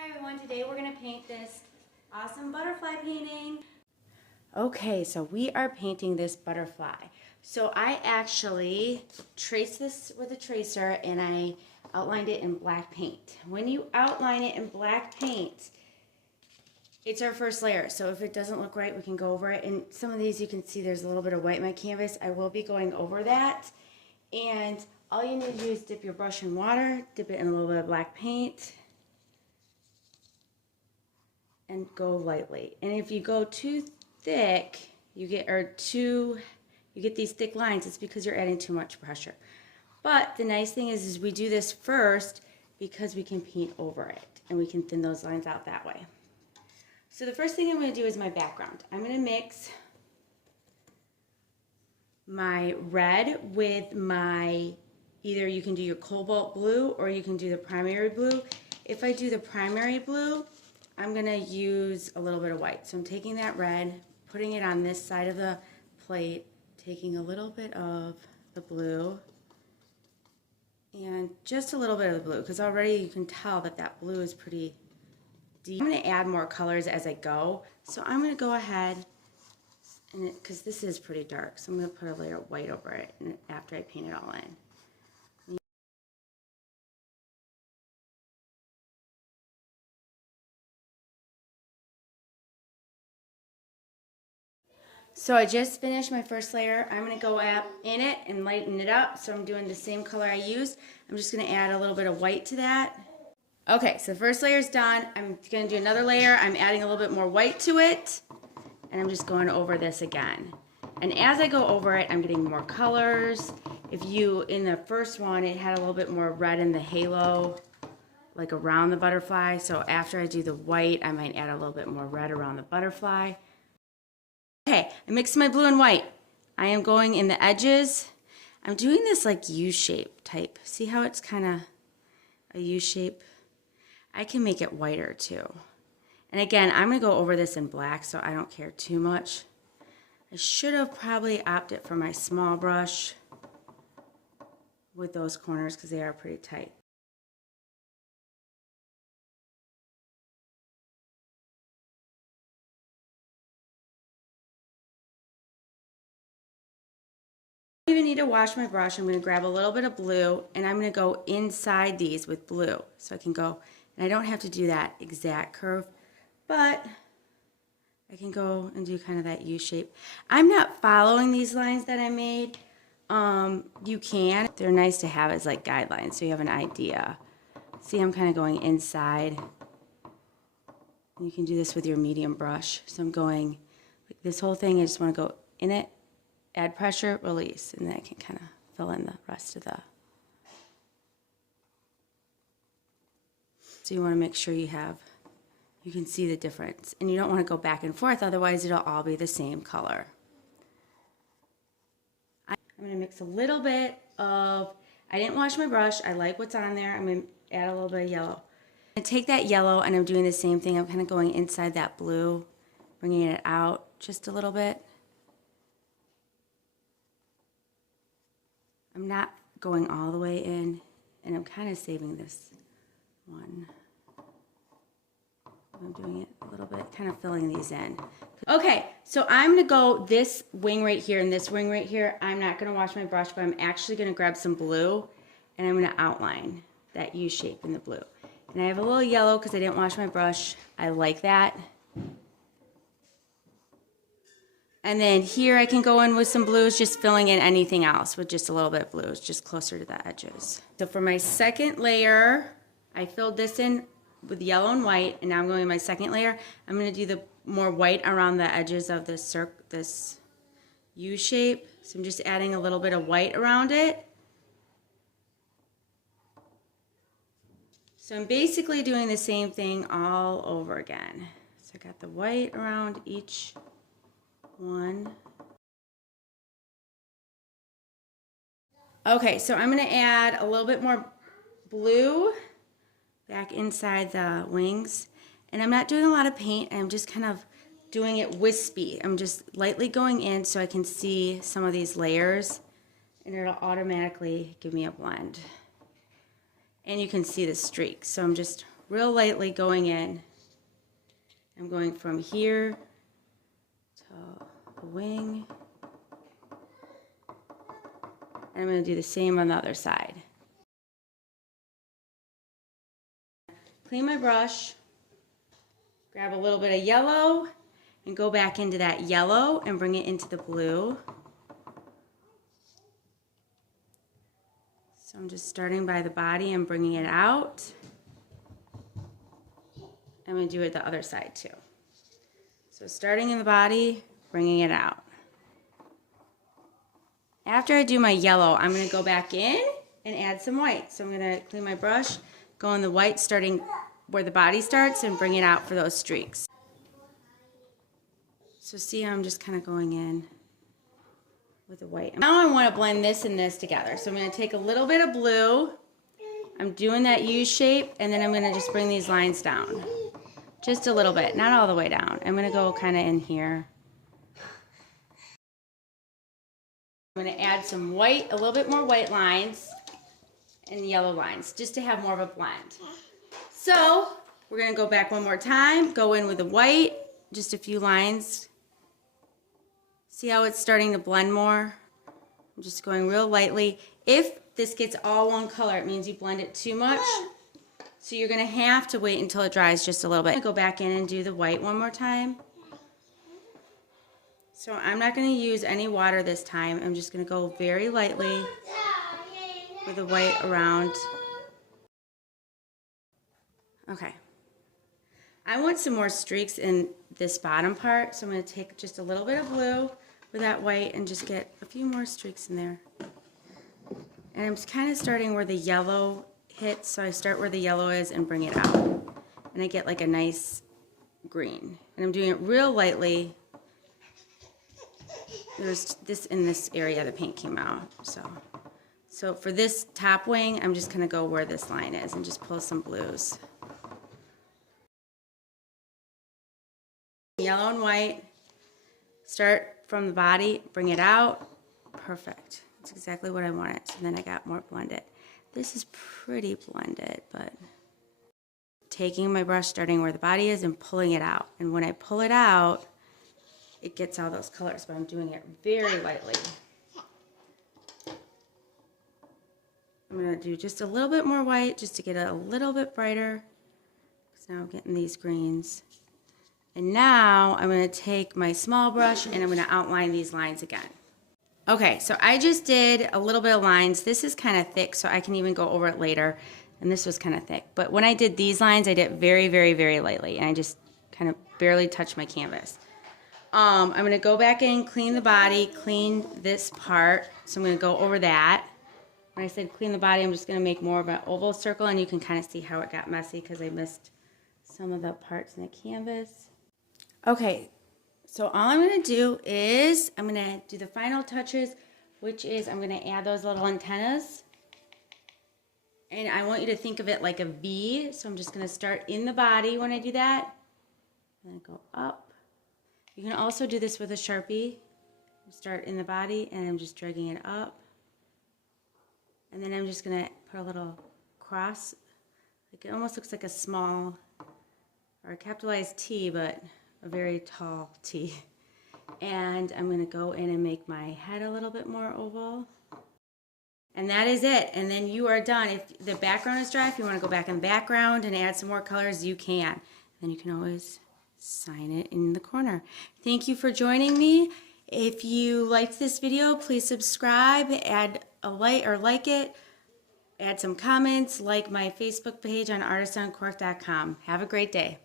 Hi everyone, today we're going to paint this awesome butterfly painting. Okay, so we are painting this butterfly. So I actually traced this with a tracer and I outlined it in black paint. When you outline it in black paint, it's our first layer. So if it doesn't look right, we can go over it. And some of these you can see there's a little bit of white in my canvas. I will be going over that. And all you need to do is dip your brush in water, dip it in a little bit of black paint, and go lightly. And if you go too thick, you get these thick lines. It's because you're adding too much pressure. But the nice thing is we do this first because we can paint over it and we can thin those lines out that way. So the first thing I'm going to do is my background. I'm going to mix my red with my, either you can do your cobalt blue or you can do the primary blue. If I do the primary blue, I'm going to use a little bit of white. So I'm taking that red, putting it on this side of the plate, taking a little bit of the blue, and just a little bit of the blue, because already you can tell that that blue is pretty deep. I'm going to add more colors as I go. So I'm going to go ahead, and because this is pretty dark, so I'm going to put a layer of white over it after I paint it all in. So I just finished my first layer. I'm going to go in it and lighten it up. So I'm doing the same color I used. I'm just going to add a little bit of white to that. Okay, so the first layer is done. I'm going to do another layer. I'm adding a little bit more white to it. And I'm just going over this again. And as I go over it, I'm getting more colors. In the first one, it had a little bit more red in the halo, like around the butterfly. So after I do the white, I might add a little bit more red around the butterfly. Okay, I mixed my blue and white. I am going in the edges. I'm doing this like U-shape type. See how it's kind of a U-shape? I can make it whiter too. And again, I'm going to go over this in black so I don't care too much. I should have probably opted for my small brush with those corners because they are pretty tight. I don't even need to wash my brush. I'm going to grab a little bit of blue and I'm going to go inside these with blue. So I can go, and I don't have to do that exact curve, but I can go and do kind of that U shape. I'm not following these lines that I made. You can. They're nice to have as like guidelines so you have an idea. See, I'm kind of going inside. You can do this with your medium brush. So I'm going like this whole thing. I just want to go in it. Add pressure, release, and then I can kind of fill in the rest of the. So you want to make sure you can see the difference. And you don't want to go back and forth, otherwise it'll all be the same color. I'm going to mix a little bit of, I didn't wash my brush, I like what's on there. I'm going to add a little bit of yellow. I'm going to take that yellow and I'm doing the same thing. I'm kind of going inside that blue, bringing it out just a little bit. I'm not going all the way in, and I'm kind of saving this one. I'm doing it a little bit, kind of filling these in. Okay, so I'm going to go this wing right here and this wing right here. I'm not going to wash my brush, but I'm actually going to grab some blue, and I'm going to outline that U shape in the blue. And I have a little yellow because I didn't wash my brush. I like that. And then here I can go in with some blues, just filling in anything else with just a little bit of blues, just closer to the edges. So for my second layer, I filled this in with yellow and white, and now I'm going in my second layer. I'm going to do the more white around the edges of this U shape. So I'm just adding a little bit of white around it. So I'm basically doing the same thing all over again. So I got the white around each one. Okay, so I'm going to add a little bit more blue back inside the wings. And I'm not doing a lot of paint. I'm just kind of doing it wispy. I'm just lightly going in so I can see some of these layers. And it'll automatically give me a blend. And you can see the streaks. So I'm just real lightly going in. I'm going from here to the wing. And I'm going to do the same on the other side. Clean my brush, grab a little bit of yellow, and go back into that yellow and bring it into the blue. So I'm just starting by the body and bringing it out. I'm going to do it the other side too. So starting in the body, bringing it out. After I do my yellow, I'm going to go back in and add some white. So I'm going to clean my brush, go in the white starting where the body starts and bring it out for those streaks. So see how I'm just kind of going in with the white. Now I want to blend this and this together. So I'm going to take a little bit of blue. I'm doing that U shape, and then I'm going to just bring these lines down. Just a little bit, not all the way down. I'm going to go kind of in here. I'm going to add some white, a little bit more white lines and yellow lines, just to have more of a blend. So we're going to go back one more time, go in with the white, just a few lines. See how it's starting to blend more? I'm just going real lightly. If this gets all one color, it means you blend it too much. So you're going to have to wait until it dries just a little bit. Go back in and do the white one more time. So I'm not going to use any water this time. I'm just going to go very lightly with the white around. Okay. I want some more streaks in this bottom part, so I'm going to take just a little bit of blue with that white and just get a few more streaks in there. And I'm kind of starting where the yellow hits, so I start where the yellow is and bring it out. And I get like a nice green. And I'm doing it real lightly. There's this in this area the paint came out. So for this top wing, I'm just going to go where this line is and just pull some blues. Yellow and white. Start from the body, bring it out. Perfect. That's exactly what I wanted. So then I got more blended. This is pretty blended, but taking my brush, starting where the body is and pulling it out. And when I pull it out, it gets all those colors, but I'm doing it very lightly. I'm going to do just a little bit more white just to get it a little bit brighter. Because now I'm getting these greens. And now I'm going to take my small brush and I'm going to outline these lines again. Okay, so I just did a little bit of lines. This is kind of thick, so I can even go over it later. And this was kind of thick. But when I did these lines, I did it very, very, very lightly. And I just kind of barely touched my canvas. I'm going to go back in, clean the body, clean this part. So I'm going to go over that. When I said clean the body, I'm just going to make more of an oval circle, and you can kind of see how it got messy because I missed some of the parts in the canvas. Okay, so all I'm going to do is I'm going to do the final touches, which is I'm going to add those little antennas. And I want you to think of it like a V. So I'm just going to start in the body when I do that. And then go up. You can also do this with a Sharpie. Start in the body and I'm just dragging it up. And then I'm just going to put a little cross. Like it almost looks like a small or a capitalized T, but a very tall T. And I'm going to go in and make my head a little bit more oval. And that is it. And then you are done. If the background is dry, if you want to go back in the background and add some more colors, you can. Then you can always sign it in the corner. Thank you for joining me. If you liked this video, please subscribe, add a like it, add some comments, like my Facebook page on artistuncork'd.com. Have a great day.